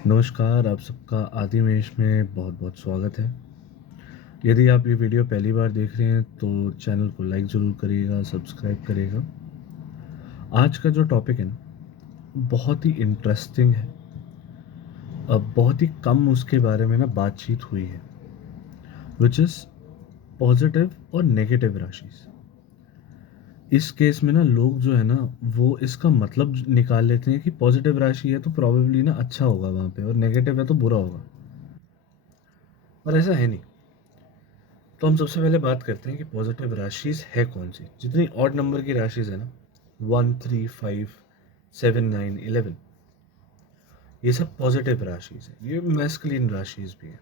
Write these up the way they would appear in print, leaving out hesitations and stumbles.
नमस्कार, आप सबका आदिमेश में बहुत-बहुत स्वागत है। यदि आप ये वीडियो पहली बार देख रहे हैं तो चैनल को लाइक ज़रूर करिएगा, सब्सक्राइब करिएगा। आज का जो टॉपिक है ना, बहुत ही इंटरेस्टिंग है। अब बहुत ही कम उसके बारे में ना बातचीत हुई है, व्हिच इज़ पॉजिटिव और नेगेटिव राशिज़। इस केस में ना लोग जो है ना, वो इसका मतलब निकाल लेते हैं कि पॉजिटिव राशि है तो प्रोबेबली ना अच्छा होगा वहाँ पे और नेगेटिव है तो बुरा होगा, पर ऐसा है नहीं। तो हम सबसे पहले बात करते हैं कि पॉजिटिव राशिज़ है कौन सी। जितनी ऑड नंबर की राशिज़ है ना, 1, 3, 5, 7, 9, 11, ये सब पॉजिटिव राशिज़ है। ये मैस्कुलिन राशिज़ भी है।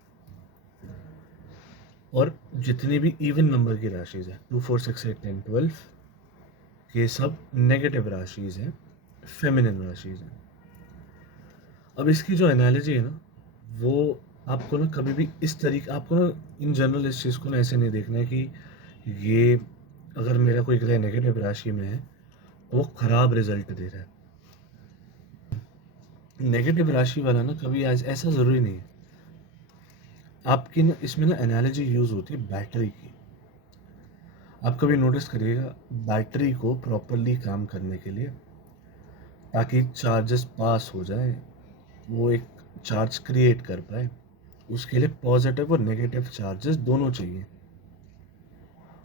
और जितनी भी इवन नंबर की राशिज़ है, 2, 4, 6, 8, 10, 12, ये सब नेगेटिव राशिज़ हैं, फेमिनिन राशिज़ हैं। अब इसकी जो एनालॉजी है ना, वो आपको ना कभी भी इस तरीके आपको ना इन जनरल इस चीज़ को ना ऐसे नहीं देखना है कि ये अगर मेरा कोई ग्रह नेगेटिव राशि में है तो वो खराब रिजल्ट दे रहा है। नेगेटिव राशि वाला ना कभी ऐसा ज़रूरी नहीं है। आपकी ना इसमें ना एनालॉजी यूज़ होती है बैटरी की। आप कभी नोटिस करिएगा बैटरी को प्रॉपरली काम करने के लिए, ताकि चार्जेस पास हो जाए, वो एक चार्ज क्रिएट कर पाए, उसके लिए पॉजिटिव और नेगेटिव चार्जेस दोनों चाहिए।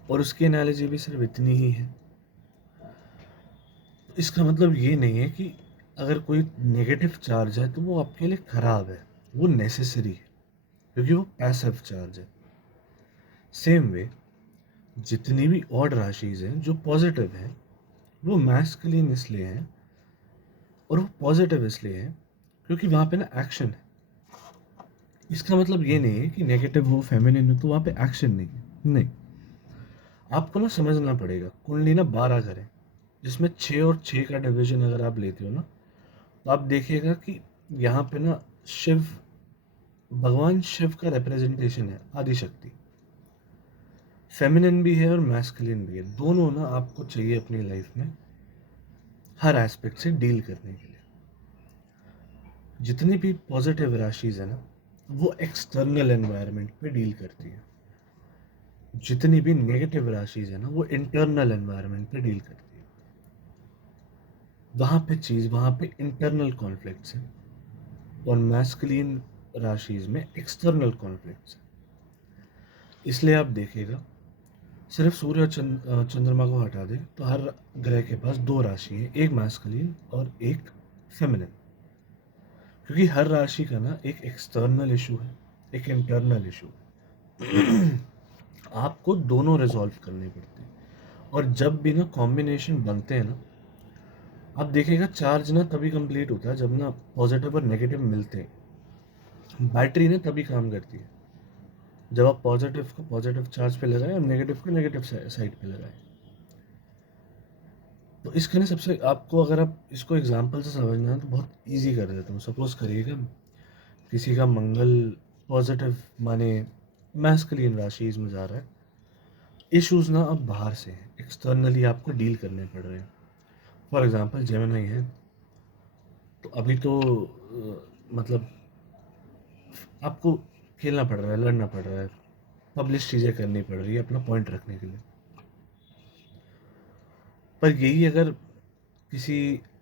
और उसकी एनालॉजी भी सिर्फ इतनी ही है। इसका मतलब ये नहीं है कि अगर कोई नेगेटिव चार्ज है तो वो आपके लिए खराब है, वो नेसेसरी है, क्योंकि वो पैसिव चार्ज है। सेम वे जितनी भी ऑड राशिज़ हैं जो पॉजिटिव हैं, वो मैस्कुलिन इसलिए हैं और वो पॉजिटिव इसलिए हैं क्योंकि वहाँ पे ना एक्शन है। इसका मतलब ये नहीं है कि नेगेटिव हो फेमिनिन हो तो वहाँ पे एक्शन नहीं है, नहीं। आपको ना समझना पड़ेगा, कुंडली ना 12 घर है, जिसमें 6 और 6 का डिवीजन अगर आप लेते हो ना, तो आप देखिएगा कि यहाँ पे ना शिव, भगवान शिव का रिप्रेजेंटेशन है, आदि शक्ति। फेमिनिन भी है और मैस्कुलिन भी है, दोनों ना आपको चाहिए अपनी लाइफ में हर एस्पेक्ट से डील करने के लिए। जितनी भी पॉजिटिव राशिज़ है ना, वो एक्सटर्नल एनवायरनमेंट पे डील करती है। जितनी भी नेगेटिव राशिज़ है ना, वो इंटरनल एनवायरनमेंट पे डील करती है। वहाँ पे इंटरनल कॉन्फ्लिक्ट्स हैं और मैस्कुलिन राशिज़ में एक्सटर्नल कॉन्फ्लिक्ट्स हैं। इसलिए आप देखिएगा, सिर्फ सूर्य और चंद्रमा को हटा दें तो हर ग्रह के पास दो राशि है, एक मैस्कुलिन और एक फेमिनिन। क्योंकि हर राशि का ना एक एक्सटर्नल इशू है, एक इंटरनल इशू है। आपको दोनों रिजॉल्व करने पड़ते हैं। और जब भी ना कॉम्बिनेशन बनते हैं ना, आप देखिएगा चार्ज ना तभी कंप्लीट होता है जब ना पॉजिटिव और नेगेटिव मिलते हैं। बैटरी ना तभी काम करती है जब आप पॉजिटिव को पॉजिटिव चार्ज पे लगाएं और नेगेटिव को नेगेटिव साइड पे लगाएं। तो इसके ना सबसे आपको, अगर आप इसको एग्जांपल से समझना है तो बहुत इजी कर देता हूँ। सपोज करिएगा किसी का मंगल पॉजिटिव माने मैस्कुलिन राशि में जा रहा है, इश्यूज ना अब बाहर से हैं, एक्सटर्नली आपको डील करने पड़ रहे हैं। फॉर एग्जांपल जेमिनी है, तो अभी तो मतलब आपको खेलना पड़ रहा है, लड़ना पड़ रहा है, पब्लिश चीज़ें करनी पड़ रही है अपना पॉइंट रखने के लिए। पर यही अगर किसी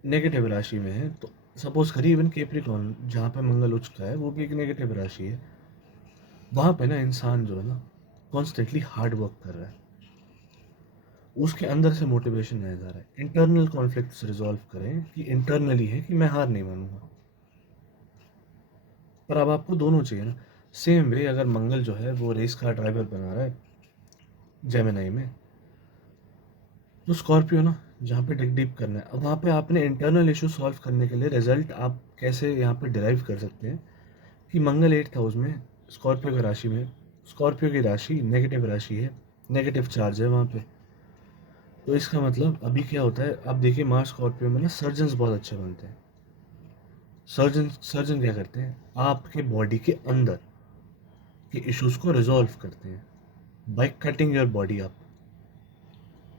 नेगेटिव राशि में है तो सपोज करिए इवन केप्रिकॉन जहाँ पे मंगल उच्च का है, वो भी एक नेगेटिव राशि है। वहाँ पे ना इंसान जो है ना कॉन्स्टेंटली हार्ड वर्क कर रहा है, उसके अंदर से मोटिवेशन आया जा रहा है। इंटरनल कॉन्फ्लिक्ट्स रिजॉल्व करें कि इंटरनली है कि मैं हार नहीं मानूंगा। पर अब आपको दोनों चाहिए ना। सेम वे अगर मंगल जो है वो रेस कार ड्राइवर बना रहा है जेमिनी में, तो स्कॉर्पियो ना जहाँ पे डिग डीप करना है, अब वहाँ पे आपने इंटरनल इशू सॉल्व करने के लिए रिजल्ट आप कैसे यहाँ पे डिराइव कर सकते हैं कि मंगल 8th हाउस में स्कॉर्पियो की राशि में, स्कॉर्पियो की राशि नेगेटिव राशि है, नेगेटिव चार्ज है वहाँ पे। तो इसका मतलब अभी क्या होता है, आप देखिए मार्स स्कॉर्पियो में ना सर्जन्स बहुत अच्छे बनते हैं। सर्जन क्या करते हैं, आपके बॉडी के अंदर के इश्यूज को रिजॉल्व करते हैं by cutting your body up.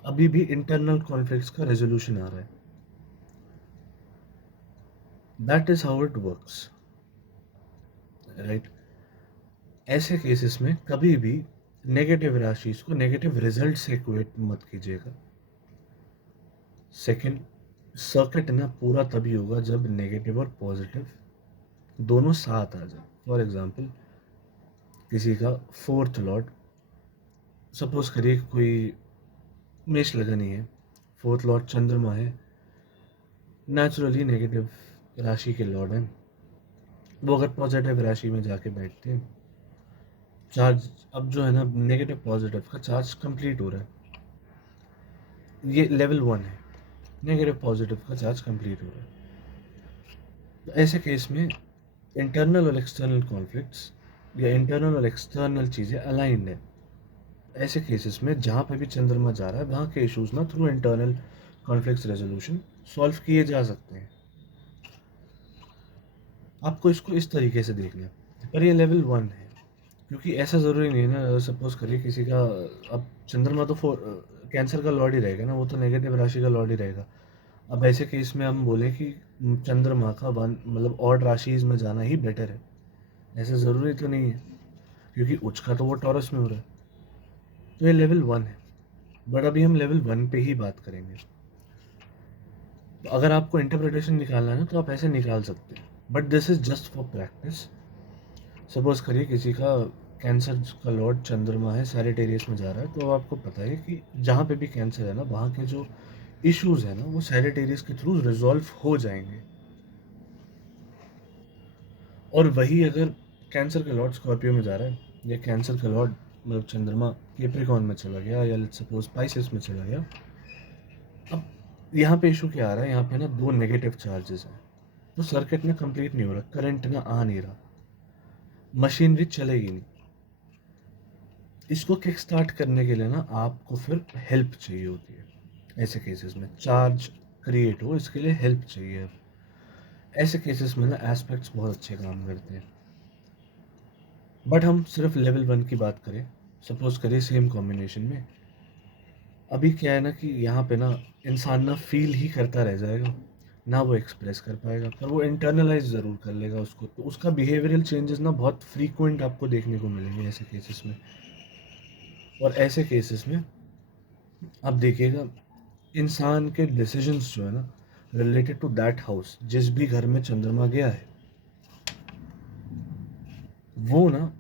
अभी भी इंटरनल कॉन्फ्लिक्ट्स का रेजोल्यूशन आ रहा है। That is how it works. Right. ऐसे केसेस में कभी भी नेगेटिव राशि को नेगेटिव रिजल्ट से इक्वेट मत कीजिएगा। सेकंड, सर्किट ना पूरा तभी होगा जब नेगेटिव और पॉजिटिव दोनों साथ आ जाए। फॉर एग्जांपल, किसी का फोर्थ लॉर्ड, सपोज करिए कोई मेष लगन ही है, फोर्थ लॉर्ड चंद्रमा है, नेचुरली नेगेटिव राशि के लॉर्ड हैं, वो अगर पॉजिटिव राशि में जाके बैठते हैं, चार्ज अब जो है ना नेगेटिव पॉजिटिव का चार्ज कंप्लीट हो रहा है, ये लेवल 1 है, नेगेटिव पॉजिटिव का चार्ज कंप्लीट हो रहा है। तो ऐसे केस में इंटरनल और एक्सटर्नल कॉन्फ्लिक्ट्स या इंटरनल और एक्सटर्नल चीज़ें अलाइंड है। ऐसे केसेस में जहाँ पे भी चंद्रमा जा रहा है वहाँ के इश्यूज ना through internal conflicts resolution solve किए जा सकते हैं। आपको इसको इस तरीके से देखना है, पर ये लेवल 1 है, क्योंकि ऐसा ज़रूरी नहीं है ना। सपोज करिए किसी का, अब चंद्रमा तो कैंसर का लॉर्ड ही रहेगा ना, वो तो नेगेटिव राशि का लॉर्ड ही रहेगा। अब ऐसे केस में हम बोलें कि चंद्रमा का मतलब ऑड राशि में जाना ही बेटर है, ऐसा ज़रूरी तो नहीं है, क्योंकि उच्च का तो वो टॉरस में हो रहा है। तो ये लेवल 1 है, बट अभी हम लेवल 1 पे ही बात करेंगे। तो अगर आपको इंटरप्रिटेशन निकालना है ना तो आप ऐसे निकाल सकते हैं, but this is just for practice. Suppose करिए किसी का कैंसर का लॉर्ड चंद्रमा है, सैजिटेरियस में जा रहा है, तो आपको पता है कि जहाँ पे भी कैंसर है ना वहाँ के जो इश्यूज है ना वो सैजिटेरियस के थ्रू रिजॉल्व हो जाएंगे। और वही अगर कैंसर का लॉर्ड स्कॉर्पियो में जा रहा है, या कैंसर का लॉर्ड मतलब चंद्रमा कैप्रिकॉर्न में चला गया, या लेट्स सपोज स्पाइसेस में चला गया, अब यहाँ पे इशू क्या आ रहा है, यहाँ पे ना 2 नेगेटिव चार्जेस हैं, तो सर्किट ना कंप्लीट नहीं हो रहा, करंट ना आ नहीं रहा, मशीनरी चलेगी नहीं। इसको किक स्टार्ट करने के लिए ना आपको फिर हेल्प चाहिए होती है। ऐसे केसेस में चार्ज क्रिएट हो, इसके लिए हेल्प चाहिए। ऐसे केसेस में ना एस्पेक्ट्स बहुत अच्छे काम करते हैं। बट हम सिर्फ लेवल 1 की बात करें, सपोज करिए सेम कॉम्बिनेशन में, अभी क्या है ना कि यहाँ पे ना इंसान ना फील ही करता रह जाएगा, ना वो एक्सप्रेस कर पाएगा, पर वो इंटरनलाइज ज़रूर कर लेगा उसको, तो उसका बिहेवियरल चेंजेस ना बहुत फ्रीक्वेंट आपको देखने को मिलेंगे ऐसे केसेस में। और ऐसे केसेस में आप देखिएगा इंसान के डिसीजंस जो है ना रिलेटेड टू दैट हाउस, जिस भी घर में चंद्रमा गया है, वो ना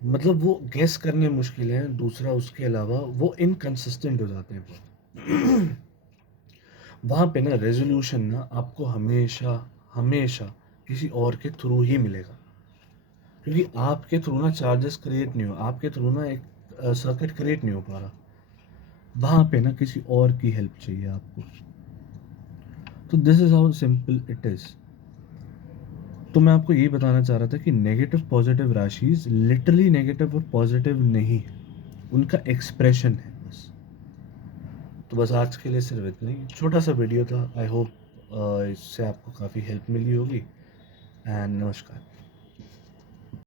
मतलब वो गेस करने मुश्किल है। दूसरा उसके अलावा वो इनकंसिस्टेंट हो जाते हैं बहुत। वहाँ पे ना रेजोल्यूशन ना आपको हमेशा हमेशा किसी और के थ्रू ही मिलेगा, क्योंकि आपके थ्रू ना चार्जेस क्रिएट नहीं हो, आपके थ्रू ना एक सर्किट क्रिएट नहीं हो पा रहा, वहाँ पे ना किसी और की हेल्प चाहिए आपको। तो this is how simple it is. तो मैं आपको ये बताना चाह रहा था कि नेगेटिव पॉजिटिव राशिज लिटरली नेगेटिव और पॉजिटिव नहीं है, उनका एक्सप्रेशन है बस। तो बस आज के लिए सिर्फ इतना ही छोटा सा वीडियो था। आई होप इससे आपको काफ़ी हेल्प मिली होगी। एंड नमस्कार।